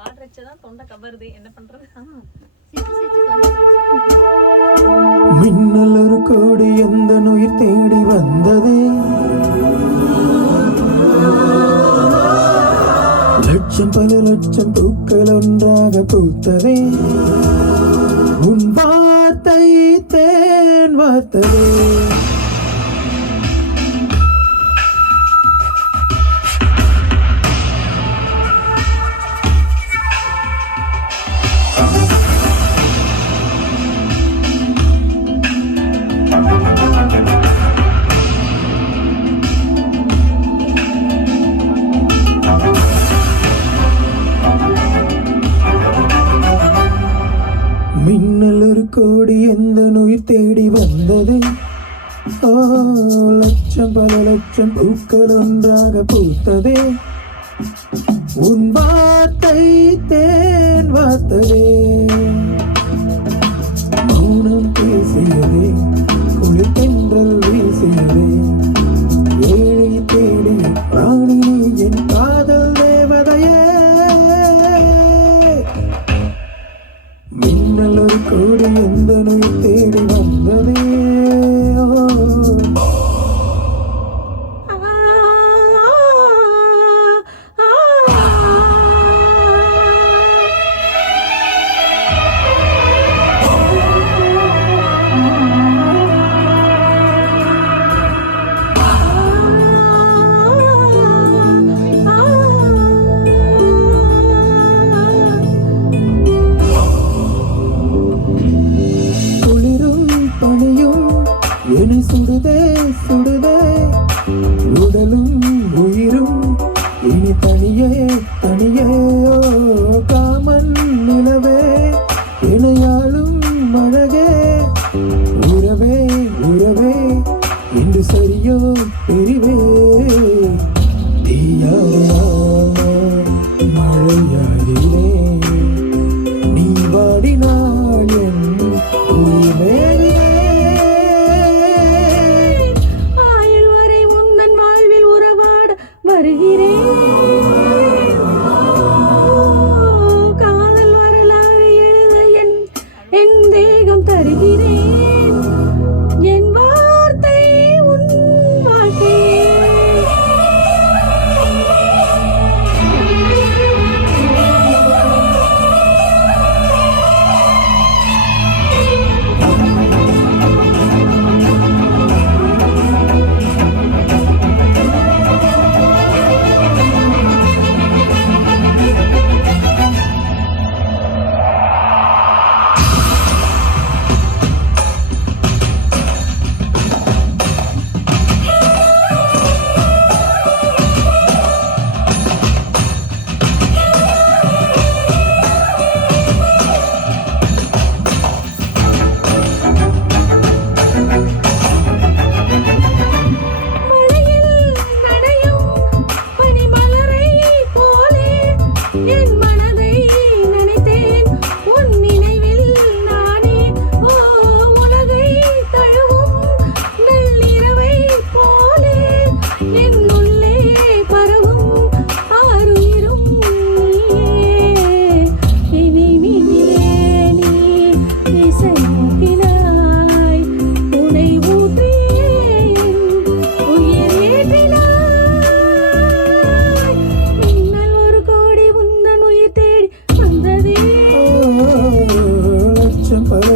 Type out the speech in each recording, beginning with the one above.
பாடுறச்சதான் தொண்டை கபருது, என்ன பண்றது? மின்னல் ஒரு கோடி எந்த உயிர் தேடி வந்தது, லட்சம் பல லட்சம் பூக்கள் ஒன்றாக பூத்ததே, உன் வார்த்தை தேன் வார்த்ததே. மின்னல் ஒரு கோடி எந்த உயிர் தேடி வந்தது, ஓ லட்சம் பல லட்சம் பூக்கள் ஒன்றாக பூத்ததே, உன் வார்த்தை தேன் வார்த்ததே. மௌனம் பேசியதே, குளிர் தென்றல் வீசியதே, ஏழை தேடிய ராணி என் காதல் தேவதையே. மின்னல் ஒரு கோடி எந்த உயிர் தேடி வந்ததே. என்னை சுடுதே சுடுதே உடலும் உயிரும் இனி தனியே தனியே. காமன் நிலவே இணையாளும் அழகே, உறவே உறவே இன்று சரியோ பிரிவே. தீயாத மழையாகிறே நீ வாடினாள் என் உயிரே. காதல் வரலாறு எழுத என் தேகம் தருகிறேன், என் வார்த்தை உன் வாழ்க்கை.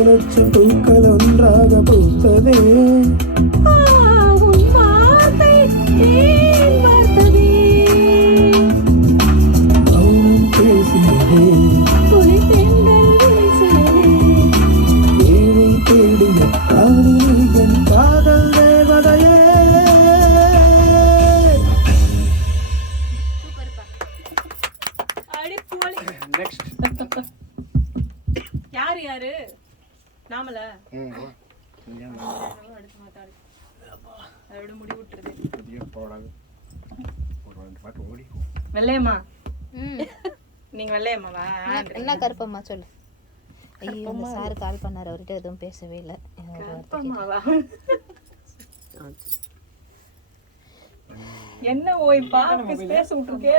லட்சம் பூக்கள் ஒன்றாக பூத்ததே, உன் வார்த்தை தேன் வார்த்ததே. மௌனம் பேசியதே, குளிர் தென்றல் வீசியதே, ஏழை தேடிய ராணி என் காதல் தேவதையே. யாரு யாரு நாமல முடி விட்டுருது வெள்ளையம்மா. நீங்க வெள்ளையம்மாவா? என்ன கருப்பம்மா சொல்லு. ஐயோ சார் கால் பண்ணாரு, அவர்கிட்ட எதுவும் பேசவே இல்லை. என்ன ஓய்ப்பா பேச விட்டுருக்கே.